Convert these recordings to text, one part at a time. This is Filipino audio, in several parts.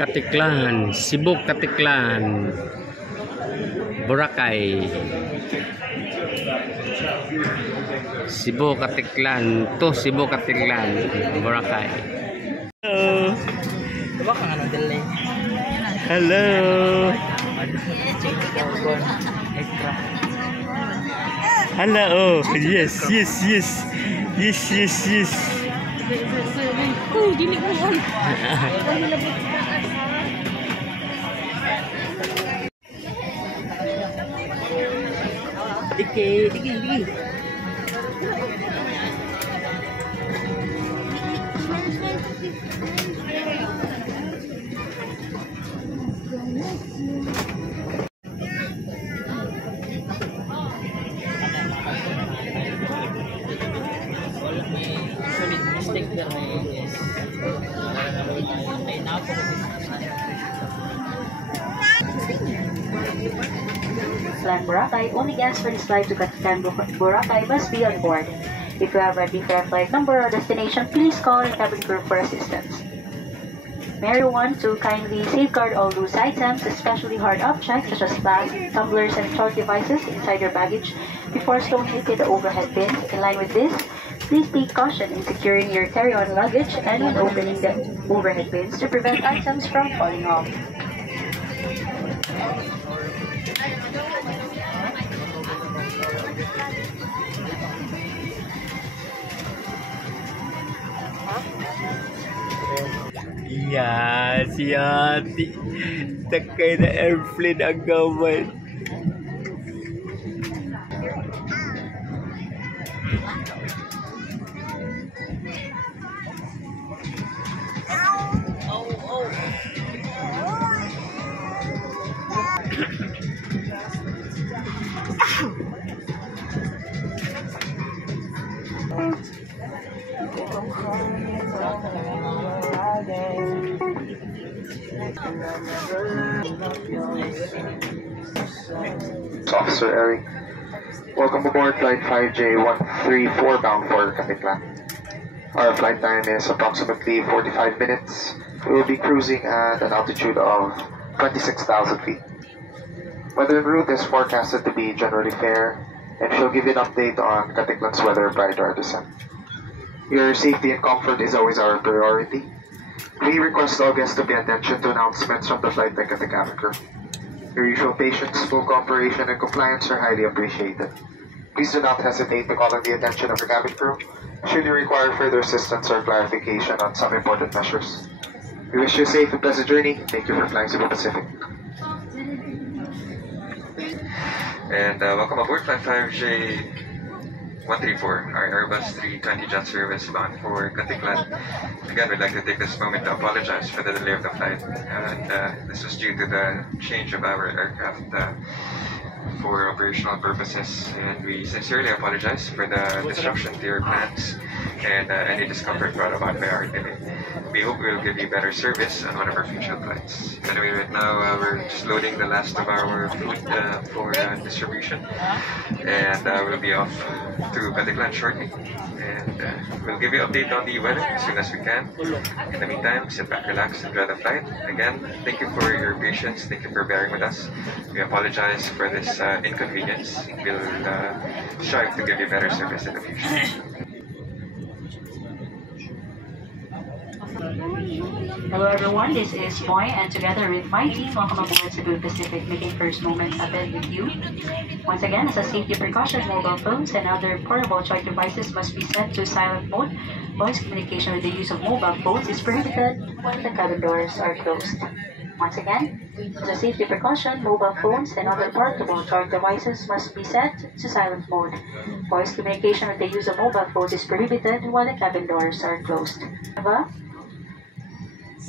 Katiklan, Cebu Katiklan, Boracay. Cebu Katiklan to Cebu Katiklan, Boracay. Hello. Diba kung ano delay? Hello. Hello. Oh, yes, yes, yes. Yes, yes, yes. Oh, dili mo on. Diki. Plan Boracay, only guests for this flight to Katikan Boracay must be on board. If you have a different flight number or destination, please call the cabin crew for assistance. May I want to kindly safeguard all loose items, especially hard objects such as flags, tumblers, and electronic devices inside your baggage before stowing it in the overhead bins. In line with this, please take caution in securing your carry-on luggage and when opening the overhead bins to prevent items from falling off. Yeah, si Ate. Takay na airplane ang gawan. Officer Eric, welcome aboard flight 5J134 bound for Katiklan. Our flight time is approximately 45 minutes. We will be cruising at an altitude of 26,000 feet. Weather en route is forecasted to be generally fair, and she'll give you an update on Katiklan's weather prior to our descent. Your safety and comfort is always our priority. We request all guests to pay attention to announcements from the flight deck at the cabin crew. Your usual patience, full cooperation, and compliance are highly appreciated. Please do not hesitate to call on the attention of your cabin crew should you require further assistance or clarification on some important measures. We wish you a safe and pleasant journey. Thank you for flying Cebu Pacific. And welcome aboard Flight 5J134, our Airbus 320 jet service bound for Katiklan. Again, we'd like to take this moment to apologize for the delay of the flight. And this was due to the change of our aircraft for operational purposes. And we sincerely apologize for the disruption to your plans and any discomfort brought about by our delay. We hope we'll give you better service on one of our future flights. Anyway, right now we're just loading the last of our food for distribution, and we'll be off to Katiklan shortly. And we'll give you an update on the weather as soon as we can. In the meantime, sit back, relax, enjoy the flight. Again, thank you for your patience. Thank you for bearing with us. We apologize for this inconvenience. We'll strive to give you better service in the future. Hello everyone, this is Moy, and together with my team, welcome aboard Cebu Pacific, making first moments happen with you. Once again, as a safety precaution, mobile phones and other portable charge devices must be set to silent mode. Voice communication with the use of mobile phones is prohibited when the cabin doors are closed. Once again, as a safety precaution, mobile phones and other portable charge devices must be set to silent mode. Voice communication with the use of mobile phones is prohibited while the cabin doors are closed.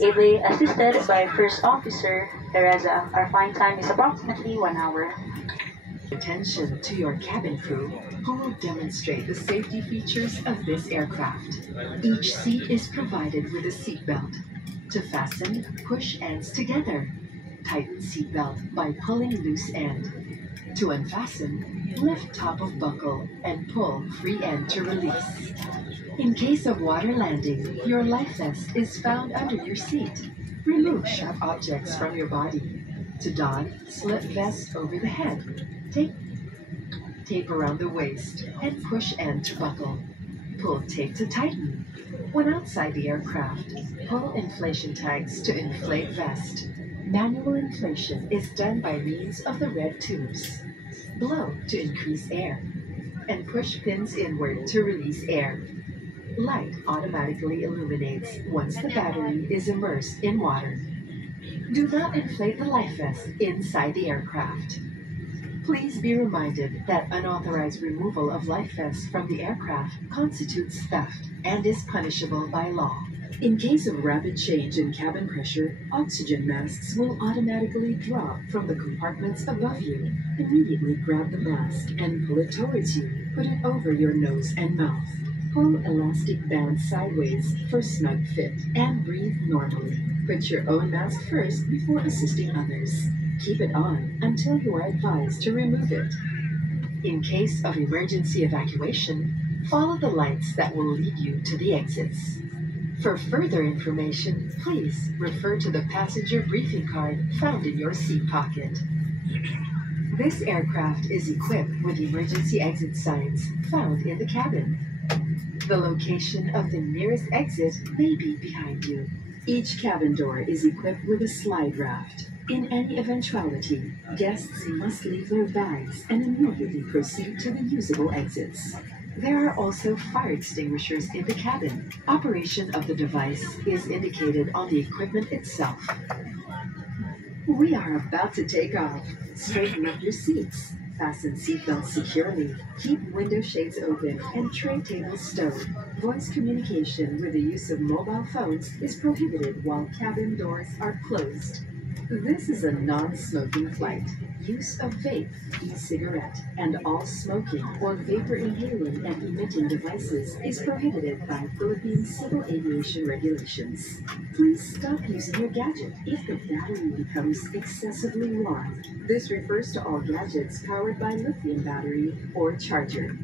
Ably assisted by First Officer Teresa, our flying time is approximately 1 hour. Attention to your cabin crew, who will demonstrate the safety features of this aircraft. Each seat is provided with a seatbelt. To fasten, push ends together. Tighten seatbelt by pulling loose end. To unfasten, lift top of buckle and pull free end to release. In case of water landing, your life vest is found under your seat. Remove sharp objects from your body. To don, slip vest over the head. Tape around the waist and push end to buckle. Pull tape to tighten. When outside the aircraft, pull inflation tags to inflate vest. Manual inflation is done by means of the red tubes. Blow to increase air, and push pins inward to release air. Light automatically illuminates once the battery is immersed in water. Do not inflate the life vest inside the aircraft. Please be reminded that unauthorized removal of life vests from the aircraft constitutes theft and is punishable by law. In case of rapid change in cabin pressure, oxygen masks will automatically drop from the compartments above you. Immediately grab the mask and pull it towards you. Put it over your nose and mouth. Pull elastic band sideways for snug fit and breathe normally. Put your own mask first before assisting others. Keep it on until you are advised to remove it. In case of emergency evacuation, follow the lights that will lead you to the exits. For further information, please refer to the passenger briefing card found in your seat pocket. This aircraft is equipped with emergency exit signs found in the cabin. The location of the nearest exit may be behind you. Each cabin door is equipped with a slide raft. In any eventuality, guests must leave their bags and immediately proceed to the usable exits. There are also fire extinguishers in the cabin. Operation of the device is indicated on the equipment itself. We are about to take off. Straighten up your seats. Fasten seatbelts securely. Keep window shades open and tray tables stowed. Voice communication with the use of mobile phones is prohibited while cabin doors are closed. This is a non-smoking flight. Use of vape, e-cigarette, and all smoking or vapor inhaling and emitting devices is prohibited by Philippine Civil Aviation regulations. Please stop using your gadget if the battery becomes excessively warm. This refers to all gadgets powered by lithium battery or charger.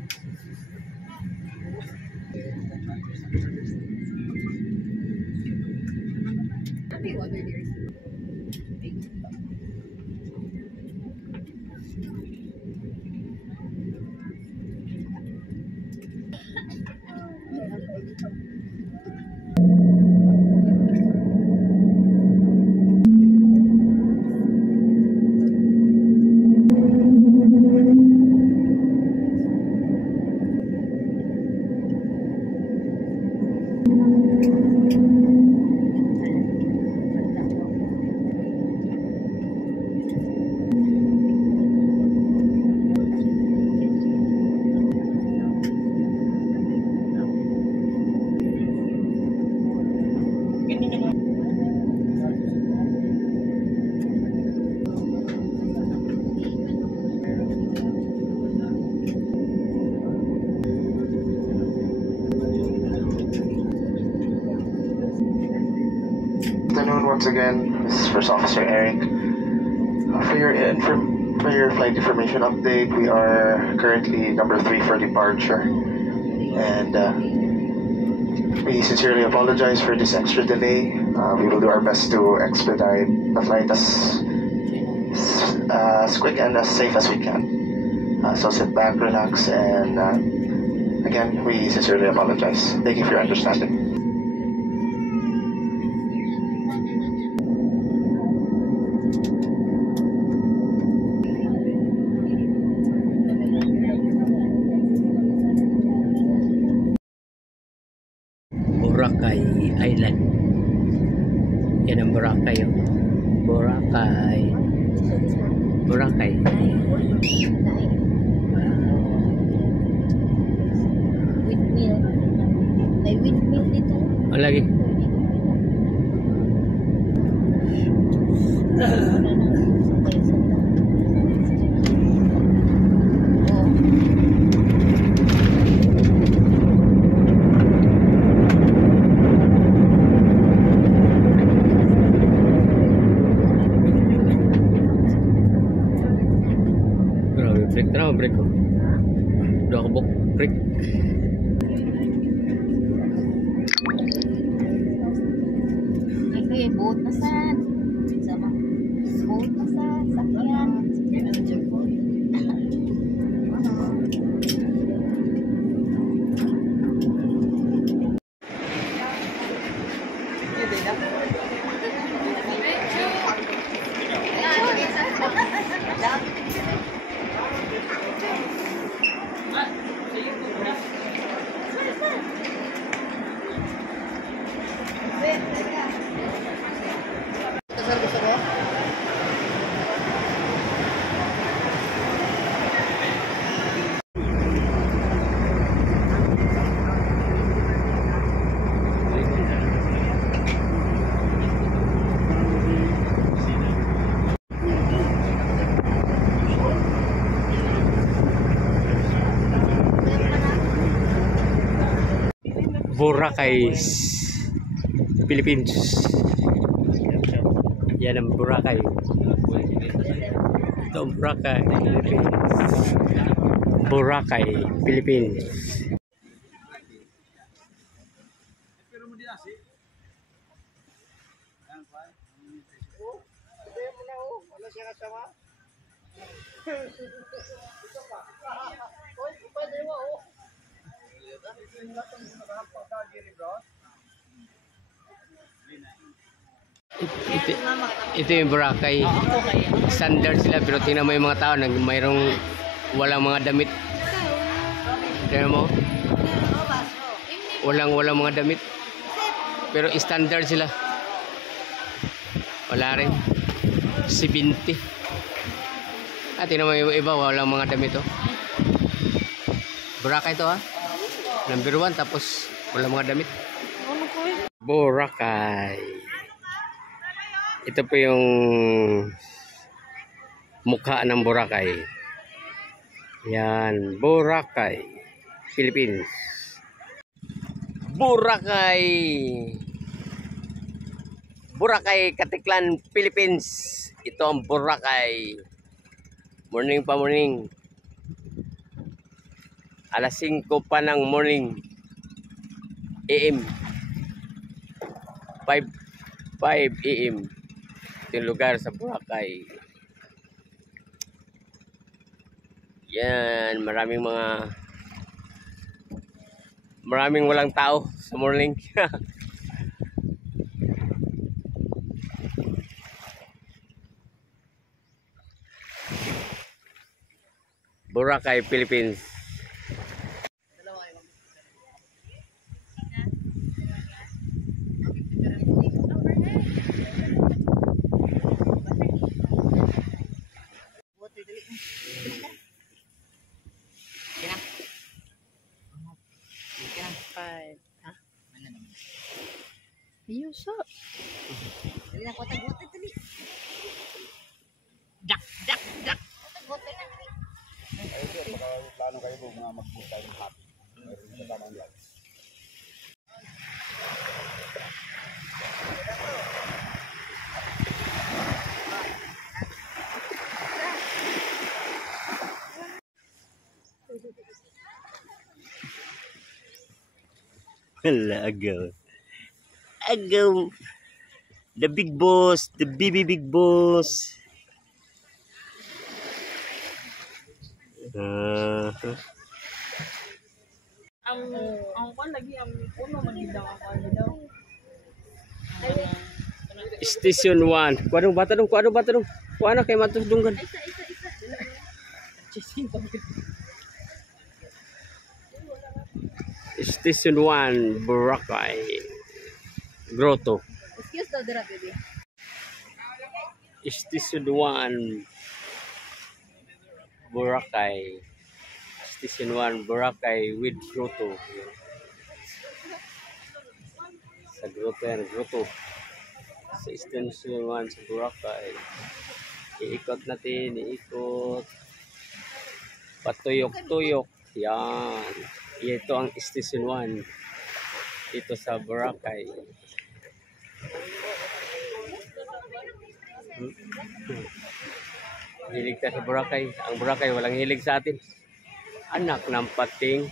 Once again, this is First Officer Eric. For your flight information update, we are currently number 3 for departure, and we sincerely apologize for this extra delay. We will do our best to expedite the flight as quick and as safe as we can. So sit back, relax, and again, we sincerely apologize. Thank you for your understanding. Boracay Island. Yan ang Boracay. Oh. Boracay. Boracay. Windmill. May windmill dito. Ang lagi. Creek. Ay, boat na sad. Sama. Boat na sad. Sakyan. Boracay, Philippines. Yan ang Boracay. Ito ang Boracay, Philippines. Boracay, Philippines. Ito yung Boracay. Standard sila, pero tingnan mo yung mga tao, mayroong walang mga damit. Tingnan mo. Walang mga damit. Pero standard sila. Wala rin. 70. Tingnan mo yung iba, walang mga damit. Boracay ito ha. Number 1, tapos walang mga damit. Boracay. Ito po yung mukha ng Boracay. Yan, Boracay, Philippines. Boracay. Boracay, Katiklan, Philippines. Ito ang Boracay. Morning pa morning. Alas 5 pa ng morning. AM. 5 AM. Ito yung lugar sa Boracay. Yan, maraming walang tao sa morning. Boracay, Philippines. Yuso. Dali na ko tagote dali. Dak. Tagote na dali. Plano kayo kung mga mag-book tayo ng happy. Mayroon sa tamang yan. Wala, agaw. The big boss, the big boss. Ang kwan lagi ang uno magidang ako daw. Station 1. Kuano ba tanong? Kuano kay matudunggan? Station 1, Boracay. Grotto. Excuse daw dira baby. Station 1, Boracay. Station 1, Boracay with grotto. Sa grotto yan, grotto. Sa Station 1 sa Boracay. Iikot natin, Patuyok-tuyok. Yan. Ito ang Station 1 dito sa Boracay. Hilig tayo sa Boracay. Ang Boracay walang hilig sa atin. Anak ng pating.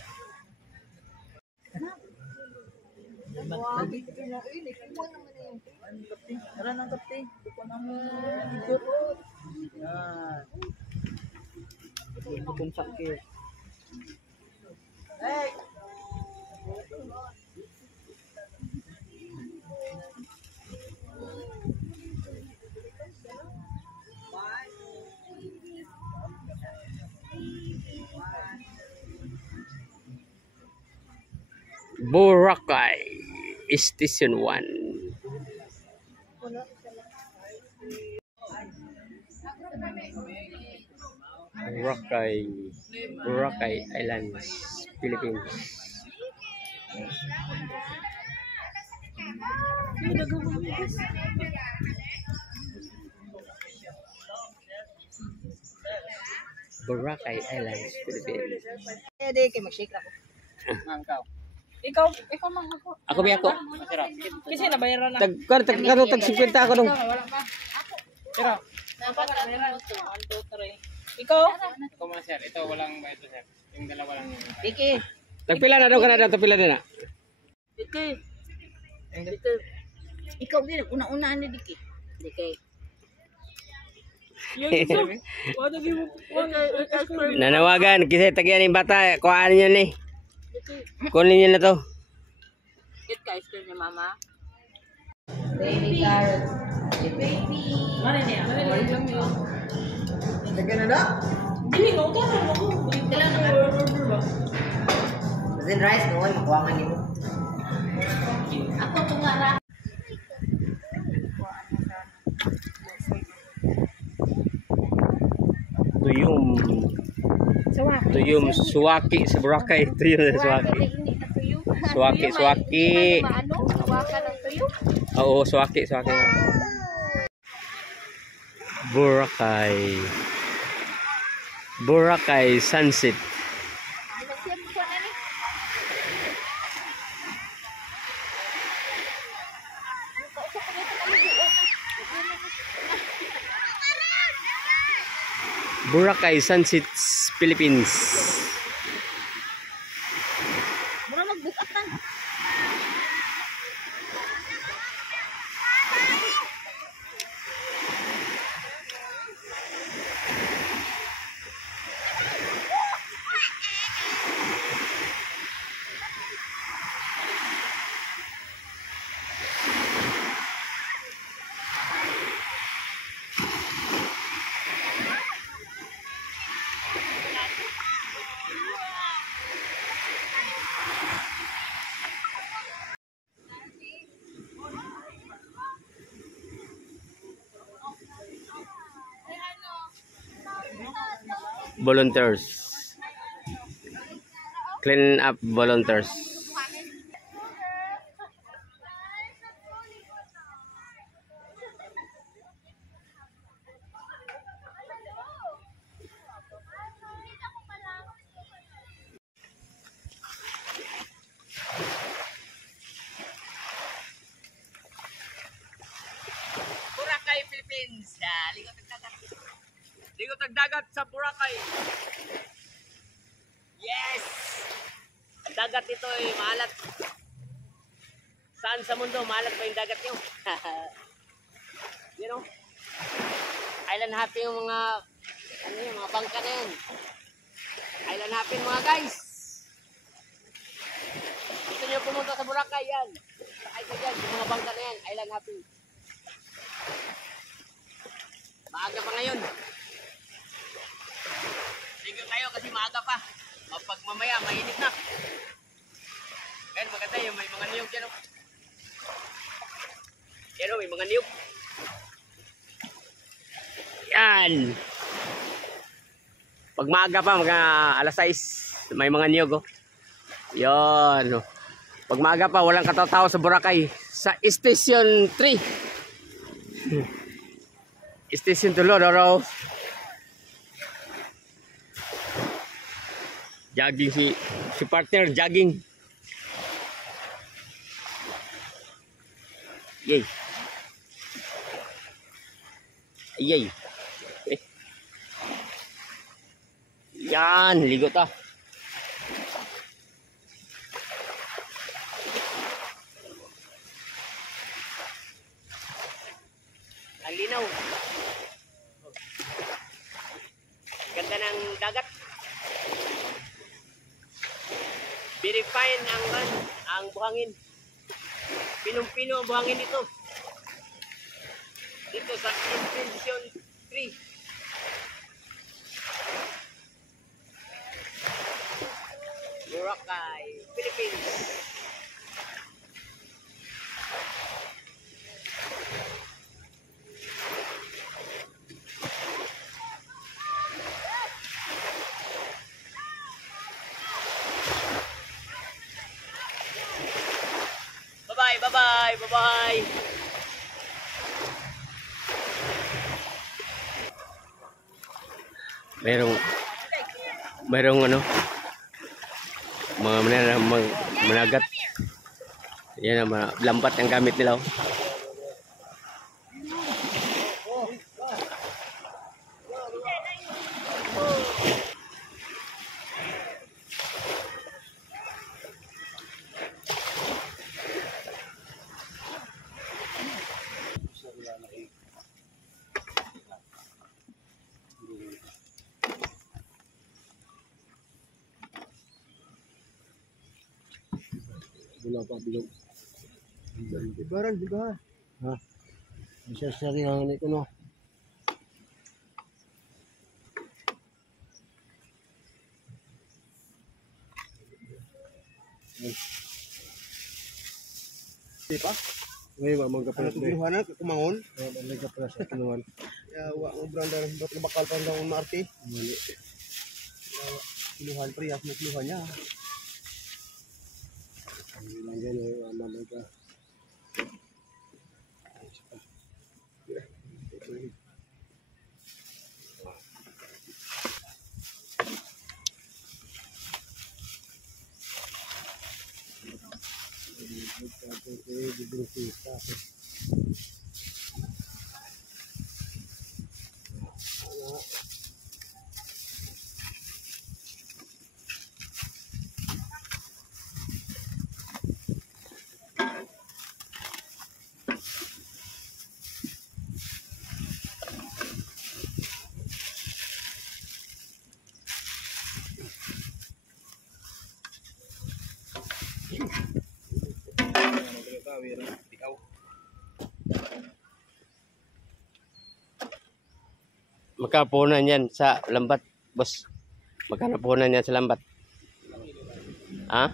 Boracay Station 1. Boracay Islands, Philippines. Boracay Islands, Philippines. Ikaw mang ako. Ako ba ako? Kasi nabayaran na. Tag 50 ako dong. Pero, nabayaran ito. 1, 2, 3. Ikaw? Ikaw muna sir. Ito walang bayad sir. Yung dalawa lang yun. Diki. Tagpila na daw ka na daw, tagpila na. Diki. Ikaw din, una-una ni Diki. Diki. Nanawagan kasi tagyan yung bata, kuhaan niyo ni. Kunin niyo na to. Get ka ice cream ni Mama. Baby carrot. Baby. Mana niya? Lagyan na na? Dili ko to na ako. Dila na order ba? Then rice doon, makuha niyo. Ako tungara. Tuyom suwaki sa Boracay. Tuyom sa suwaki. Suwaki. Oo, suwaki. Boracay Sunset. Boracay Sunset, Philippines. Volunteers. Clean up volunteers. Boracay, Philippines. Ligot ang dagat sa Boracay. Yes! Ang dagat ito ay maalat. Saan sa mundo maalat ba yung dagat nyo? You know? Island happy yung mga mga bangka na yan. Island happy mga guys. Gusto nyo pumunta sa Boracay yan. Sakay ka dyan, yung mga bangka na yan. Island happy. Maaga pa ngayon. Sige kayo kasi maaga pa. Pag mamaya, mainit na. Kaya maganda yung may mga niyog dyan. Yan o, may mga niyog. Yan. Pag maaga pa, mga alas 6, may mga niyog. Oh. Yan. Pag maaga pa, walang kataw-tao sa Boracay. Sa Station 3. Station 2, Loro. Jogging si partner, jogging. Yay. Yay. Yan, ligo ta. linaw. Ganda ng dagat. Very fine ang buhangin. Pinong-pino ang buhangin dito. Dito sa Expedition 3. Boracay, Philippines. Bye-bye, bye-bye, bye-bye. Merong ano, mga managat. Yan ang mga lambat ang gamit nila. Wala pa bilog. Ibaran juga. Ha. Bisa sari ang ito no. Di pa? Ngayon ba mga pala tubuhan na kumangon? May pala sa kinuan. Ya wa mo branda dot bakal pa daw Marte. Mali. Kiluhan priyak mo kiluhan niya. Nandiyan ay mamalaga. Magkapunan yan sa lambat, boss. Magkanapunan yan sa lambat. Ha?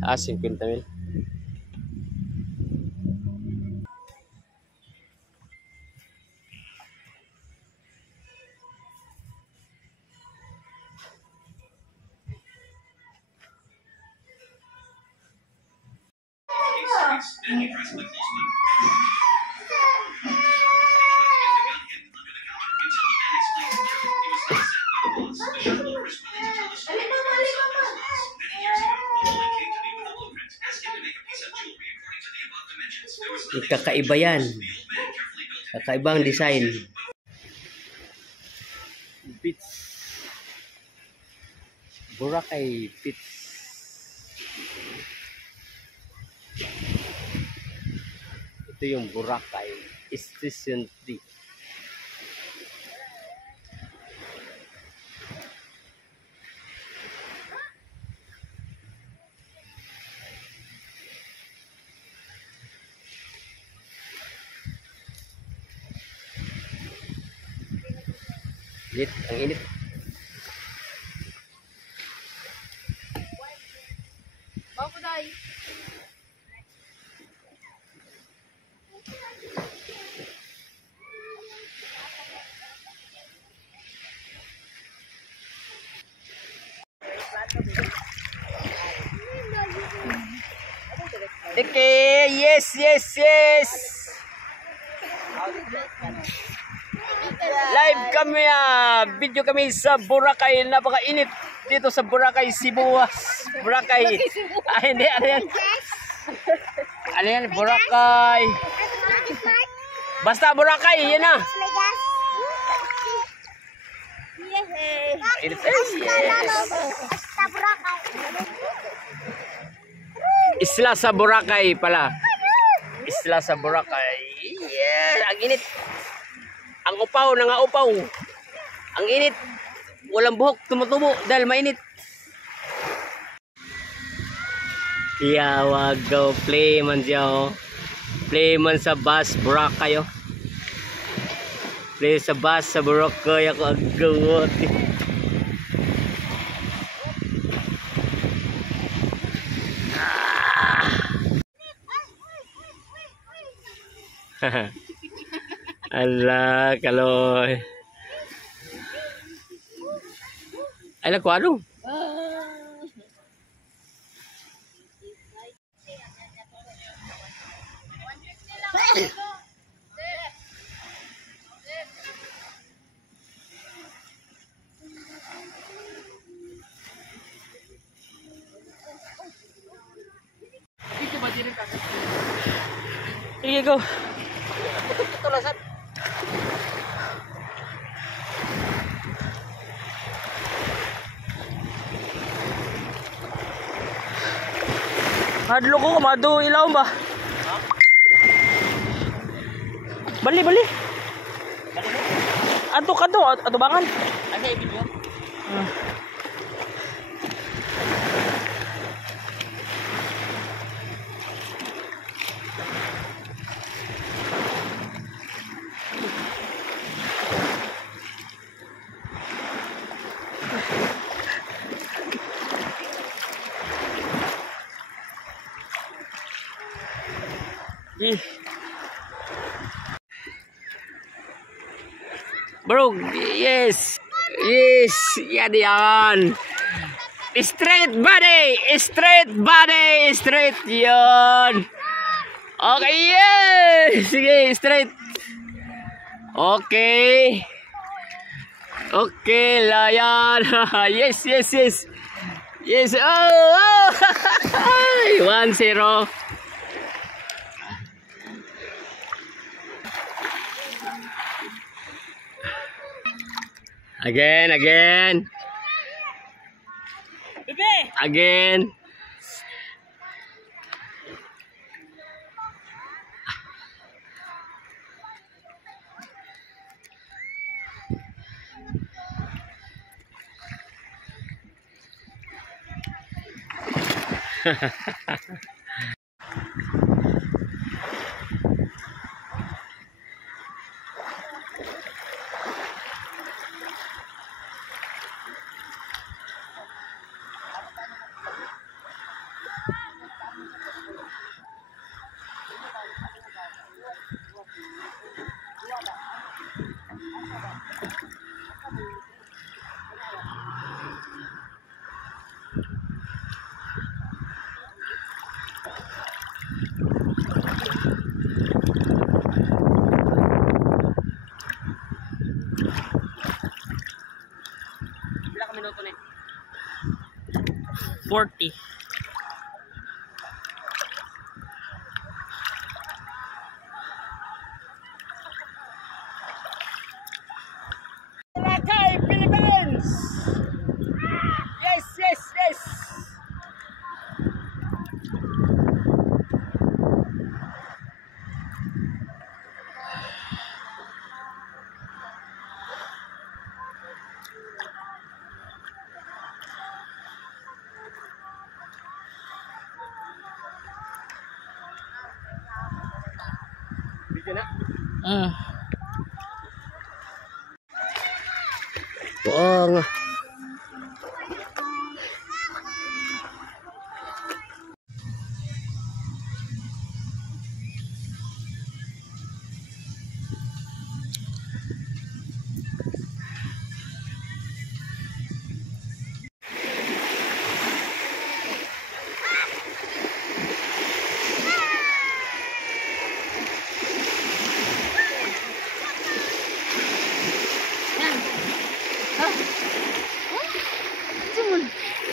50,000. Kakaiba yan. Kakaibang design. Beach. Boracay Beach. Ito yung Boracay Station 3. Init, ang init. Bawa ko dahil. Okay, yes, yes, yes. Live kami, video kami sa Boracay. Napakainit dito sa Boracay, Sibuas. Boracay. Ay, hindi, ano yan? Ano yan? Boracay. Basta Boracay, yan na. Init, yes. Isla sa Boracay pala. isla sa Boracay. Yeah, ang init. Ang upaw, nangaupaw. Ang init. Walang buhok, tumutubo dahil mainit. Yeah, wag go play man siya, oh. Play man sa bus, Boracay, oh. Play sa bus sa Boracay ako agawot. Ala, kaloy. Ay, nagkwano? Sige, go. Ito lang, sir. Hadlo ko, madu ilaw ba? Bali, bali. Ato bangan. Ano yung video? Bro, yes. Yes, yan. Straight body, straight yan. Okay, yes. Sige, straight. Okay. Okay, layan. Yes. Yes, oh. 1-0. Again. Again. Ilang minuto na 40. Boracay, Philippines! Yes! Buong.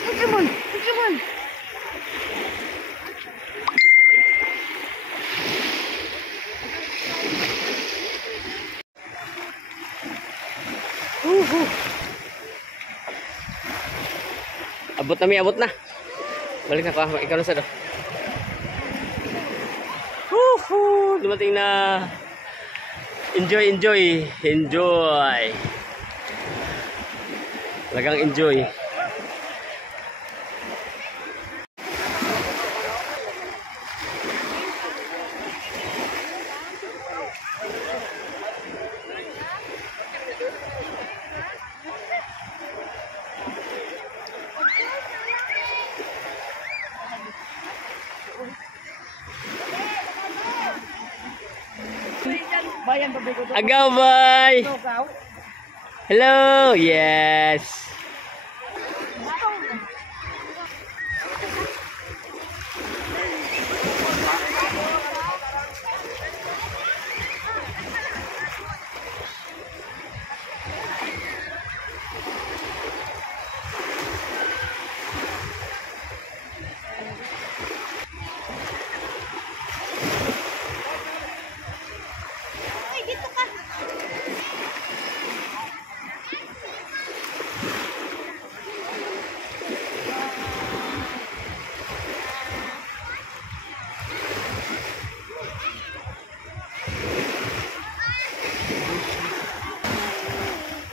Pokemon. Abot na. Balik na ko, ikaw na sa do. dumating na enjoy. Talagang enjoy. Agaway! Hello! Yes!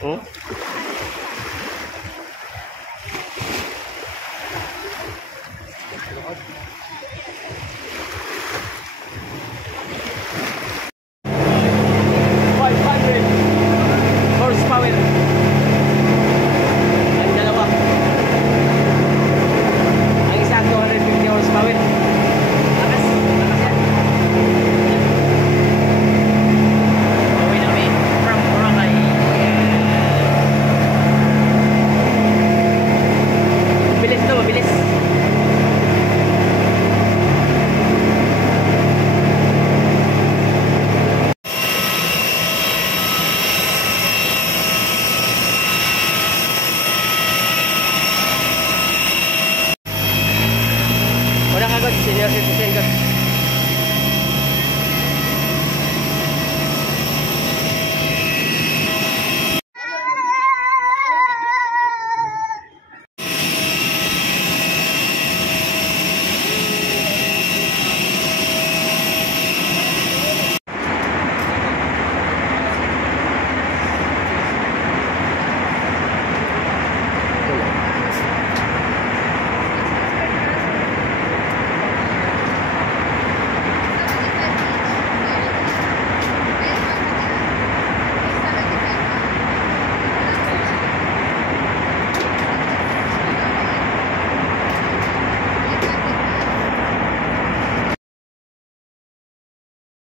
Oh? Horsepower. Ang dalawa. Ang isa 250 horsepower. Lakas yan. Uwi na kami from Boracay. Mabilis to, mabilis. Unang agad, senior citizen ka.